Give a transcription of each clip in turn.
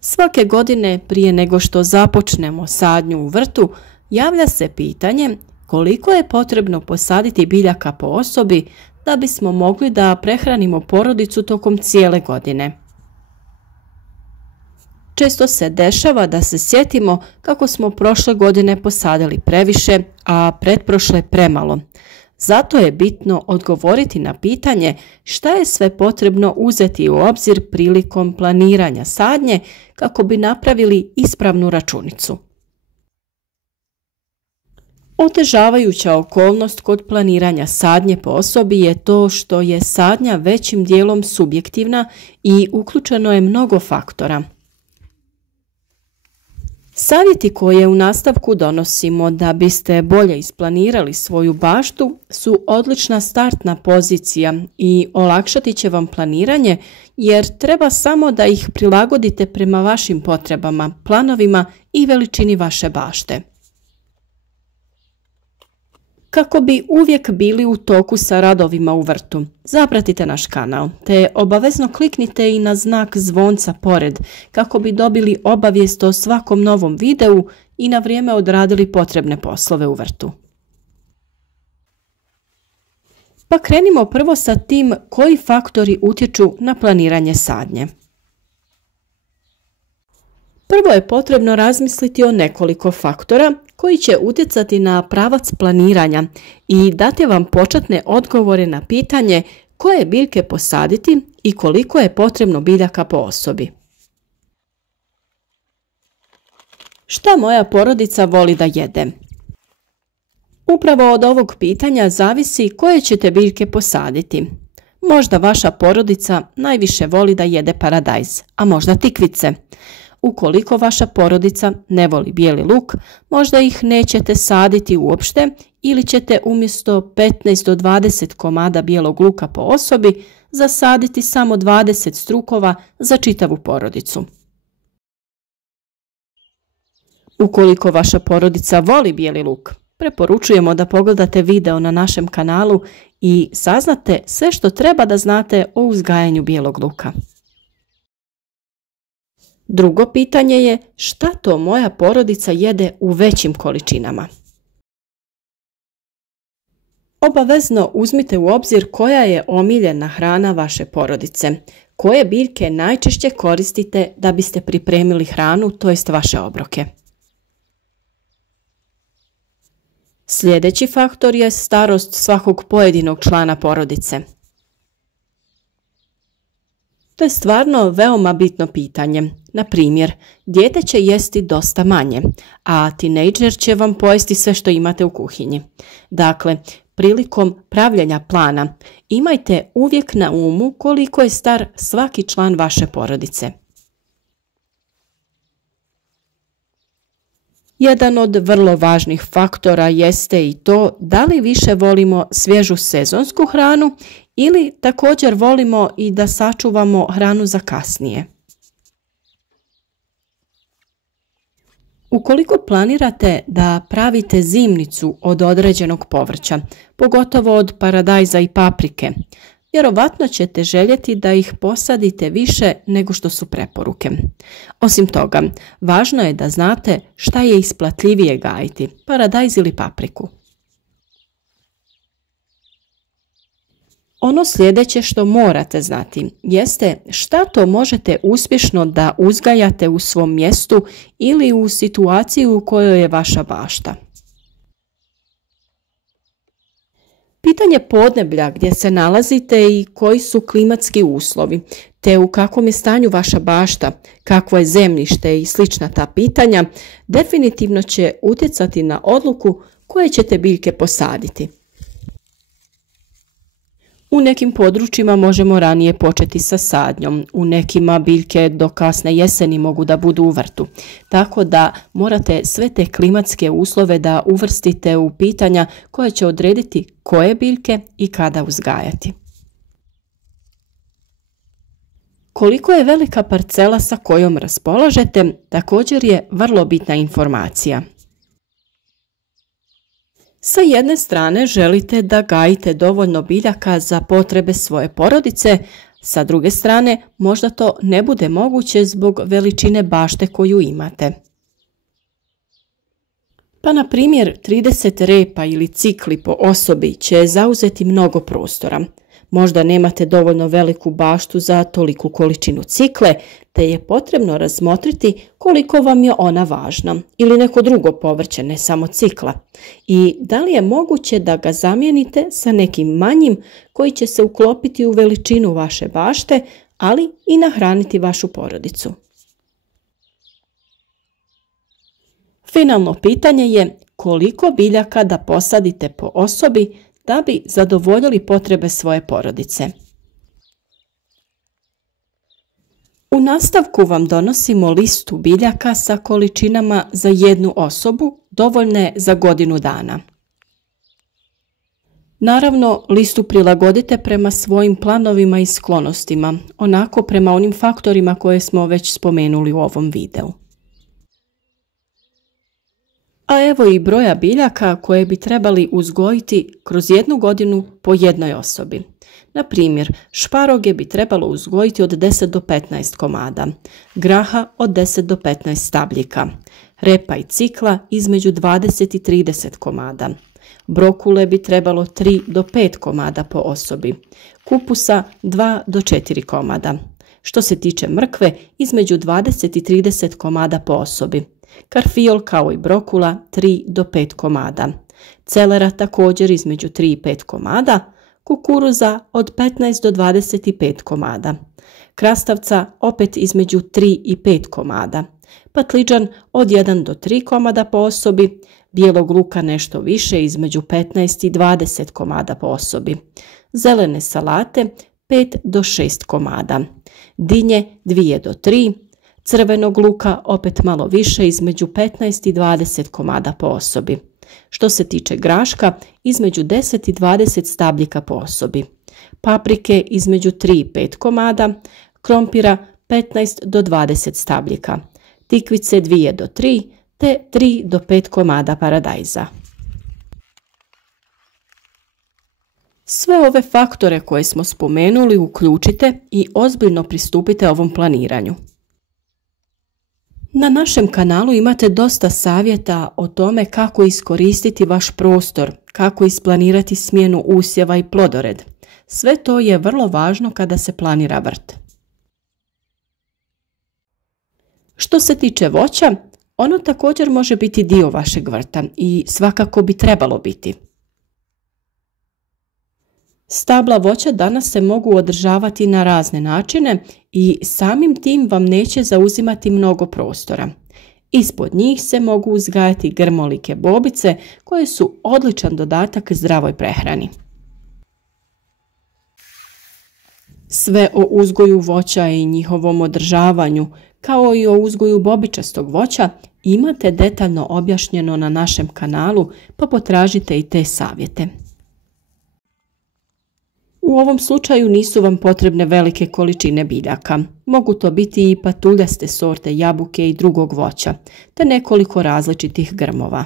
Svake godine prije nego što započnemo sadnju u vrtu, javlja se pitanje koliko je potrebno posaditi biljaka po osobi da bismo mogli da prehranimo porodicu tokom cijele godine. Često se dešava da se sjetimo kako smo prošle godine posadili previše, a pretprošle premalo. Zato je bitno odgovoriti na pitanje šta je sve potrebno uzeti u obzir prilikom planiranja sadnje kako bi napravili ispravnu računicu. Otežavajuća okolnost kod planiranja sadnje po osobi je to što je sadnja većim dijelom subjektivna i uključeno je mnogo faktora. Savjeti koje u nastavku donosimo da biste bolje isplanirali svoju baštu su odlična startna pozicija i olakšati će vam planiranje jer treba samo da ih prilagodite prema vašim potrebama, planovima i veličini vaše bašte. Kako bi uvijek bili u toku sa radovima u vrtu, zapratite naš kanal te obavezno kliknite i na znak zvonca pored kako bi dobili obavijest o svakom novom videu i na vrijeme odradili potrebne poslove u vrtu. Pa krenimo prvo sa tim koji faktori utječu na planiranje sadnje. Prvo je potrebno razmisliti o nekoliko faktora koji će utjecati na pravac planiranja i dati vam početne odgovore na pitanje koje biljke posaditi i koliko je potrebno biljaka po osobi. Šta moja porodica voli da jede? Upravo od ovog pitanja zavisi koje ćete biljke posaditi. Možda vaša porodica najviše voli da jede paradajz, a možda tikvice. Ukoliko vaša porodica ne voli bijeli luk, možda ih nećete saditi uopšte ili ćete umjesto 15 do 20 komada bijelog luka po osobi zasaditi samo 20 strukova za čitavu porodicu. Ukoliko vaša porodica voli bijeli luk, preporučujemo da pogledate video na našem kanalu i saznate sve što treba da znate o uzgajanju bijelog luka. Drugo pitanje je šta to moja porodica jede u većim količinama. Obavezno uzmite u obzir koja je omiljena hrana vaše porodice, koje biljke najčešće koristite da biste pripremili hranu, to jest vaše obroke. Sljedeći faktor je starost svakog pojedinog člana porodice. To je stvarno veoma bitno pitanje. Na primjer, dijete će jesti dosta manje, a tinejdžer će vam pojesti sve što imate u kuhinji. Dakle, prilikom pravljenja plana imajte uvijek na umu koliko je star svaki član vaše porodice. Jedan od vrlo važnih faktora jeste i to da li više volimo svježu sezonsku hranu ili također volimo i da sačuvamo hranu za kasnije. Ukoliko planirate da pravite zimnicu od određenog povrća, pogotovo od paradajza i paprike, vjerovatno ćete željeti da ih posadite više nego što su preporuke. Osim toga, važno je da znate šta je isplatljivije gajiti, paradajz ili papriku. Ono sljedeće što morate znati jeste šta to možete uspješno da uzgajate u svom mjestu ili u situaciji u kojoj je vaša bašta. Pitanje podneblja gdje se nalazite i koji su klimatski uslovi, te u kakvom je stanju vaša bašta, kakvo je zemljište i slična ta pitanja, definitivno će utjecati na odluku koje ćete biljke posaditi. U nekim područjima možemo ranije početi sa sadnjom, u nekima biljke do kasne jeseni mogu da budu u vrtu, tako da morate sve te klimatske uslove da uvrstite u pitanja koje će odrediti koje biljke i kada uzgajati. Koliko je velika parcela sa kojom raspolažete, također je vrlo bitna informacija. Sa jedne strane želite da gajite dovoljno biljaka za potrebe svoje porodice, Sa druge strane, možda to ne bude moguće zbog veličine bašte koju imate. Pa na primjer 30 repa ili cikli po osobi će zauzeti mnogo prostora. Možda nemate dovoljno veliku baštu za toliku količinu cikle, te je potrebno razmotriti koliko vam je ona važna ili neko drugo povrće, ne samo cikla. I da li je moguće da ga zamijenite sa nekim manjim koji će se uklopiti u veličinu vaše bašte, ali i nahraniti vašu porodicu. Finalno pitanje je koliko biljaka da posadite po osobi da bi zadovoljili potrebe svoje porodice. U nastavku vam donosimo listu biljaka sa količinama za jednu osobu, dovoljne za godinu dana. Naravno, listu prilagodite prema svojim planovima i sklonostima, onako prema onim faktorima koje smo već spomenuli u ovom videu. A evo i broja biljaka koje bi trebali uzgojiti kroz jednu godinu po jednoj osobi. Na primjer, šparoge bi trebalo uzgojiti od 10 do 15 komada, graha od 10 do 15 stabljika, repa i cikla između 20 i 30 komada, brokule bi trebalo 3 do 5 komada po osobi, kupusa 2 do 4 komada. Što se tiče mrkve, između 20 i 30 komada po osobi. Karfiol kao i brokula 3 do 5 komada, celera također između 3 i 5 komada, kukuruza od 15 do 25 komada, krastavca opet između 3 i 5 komada, patliđan od 1 do 3 komada po osobi, bijelog luka nešto više između 15 i 20 komada po osobi, zelene salate 5 do 6 komada, dinje 2 do 3, crvenog luka opet malo više između 15 i 20 komada po osobi. Što se tiče graška, između 10 i 20 stabljika po osobi. Paprike između 3 i 5 komada, krompira 15 do 20 stabljika, tikvice 2 do 3 te 3 do 5 komada paradajza. Sve ove faktore koje smo spomenuli uključite i ozbiljno pristupite ovom planiranju. Na našem kanalu imate dosta savjeta o tome kako iskoristiti vaš prostor, kako isplanirati smjenu usjeva i plodored. Sve to je vrlo važno kada se planira vrt. Što se tiče voća, ono također može biti dio vašeg vrta i svakako bi trebalo biti. Stabla voća danas se mogu održavati na razne načine i samim tim vam neće zauzimati mnogo prostora. Ispod njih se mogu uzgajati grmolike bobice koje su odličan dodatak zdravoj prehrani. Sve o uzgoju voća i njihovom održavanju, kao i o uzgoju bobičastog voća, imate detaljno objašnjeno na našem kanalu, pa potražite i te savjete. U ovom slučaju nisu vam potrebne velike količine biljaka. Mogu to biti i patuljaste sorte jabuke i drugog voća, te nekoliko različitih grmova.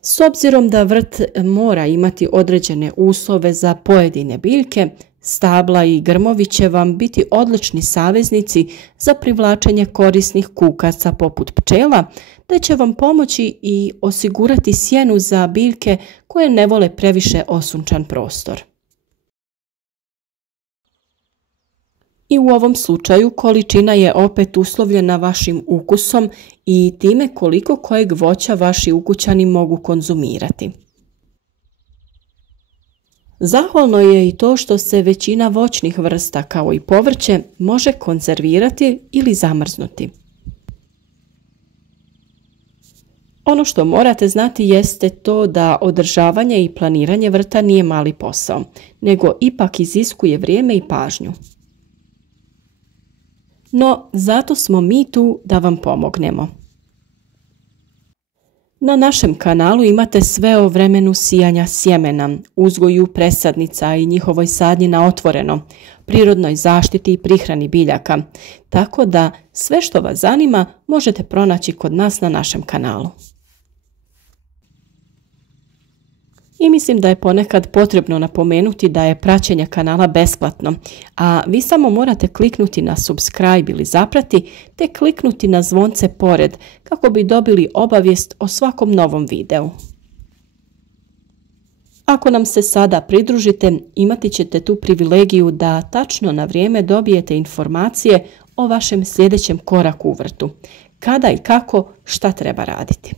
S obzirom da vrt mora imati određene uslove za pojedine biljke, stabla i grmovi će vam biti odlični saveznici za privlačenje korisnih kukaca poput pčela, te će vam pomoći i osigurati sjenu za biljke koje ne vole previše osunčan prostor. I u ovom slučaju količina je opet uslovljena vašim ukusom i time koliko kojeg voća vaši ukućani mogu konzumirati. Zahvalno je i to što se većina voćnih vrsta kao i povrće može konzervirati ili zamrznuti. Ono što morate znati jeste to da održavanje i planiranje vrta nije mali posao, nego ipak iziskuje vrijeme i pažnju. No, zato smo mi tu da vam pomognemo. Na našem kanalu imate sve o vremenu sijanja sjemena, uzgoju presadnica i njihovoj sadnji na otvoreno, prirodnoj zaštiti i prihrani biljaka, tako da sve što vas zanima možete pronaći kod nas na našem kanalu. I mislim da je ponekad potrebno napomenuti da je praćenje kanala besplatno, a vi samo morate kliknuti na subscribe ili zaprati te kliknuti na zvonce pored kako bi dobili obavijest o svakom novom videu. Ako nam se sada pridružite, imati ćete tu privilegiju da tačno na vrijeme dobijete informacije o vašem sljedećem koraku u vrtu. Kada i kako, šta treba raditi.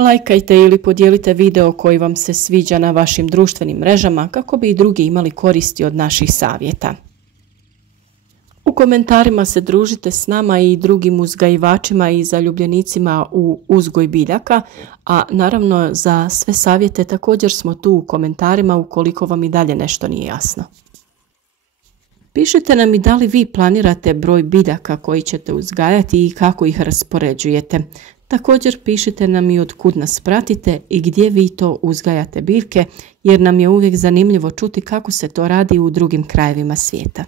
Lajkajte ili podijelite video koji vam se sviđa na vašim društvenim mrežama kako bi i drugi imali koristi od naših savjeta. U komentarima se družite s nama i drugim uzgajivačima i zaljubljenicima u uzgoj biljaka, a naravno za sve savjete također smo tu u komentarima ukoliko vam i dalje nešto nije jasno. Pišite nam i da li vi planirate broj biljaka koji ćete uzgajati i kako ih raspoređujete. Također pišite nam i od kud nas pratite i gdje vi to uzgajate biljke, jer nam je uvijek zanimljivo čuti kako se to radi u drugim krajevima svijeta.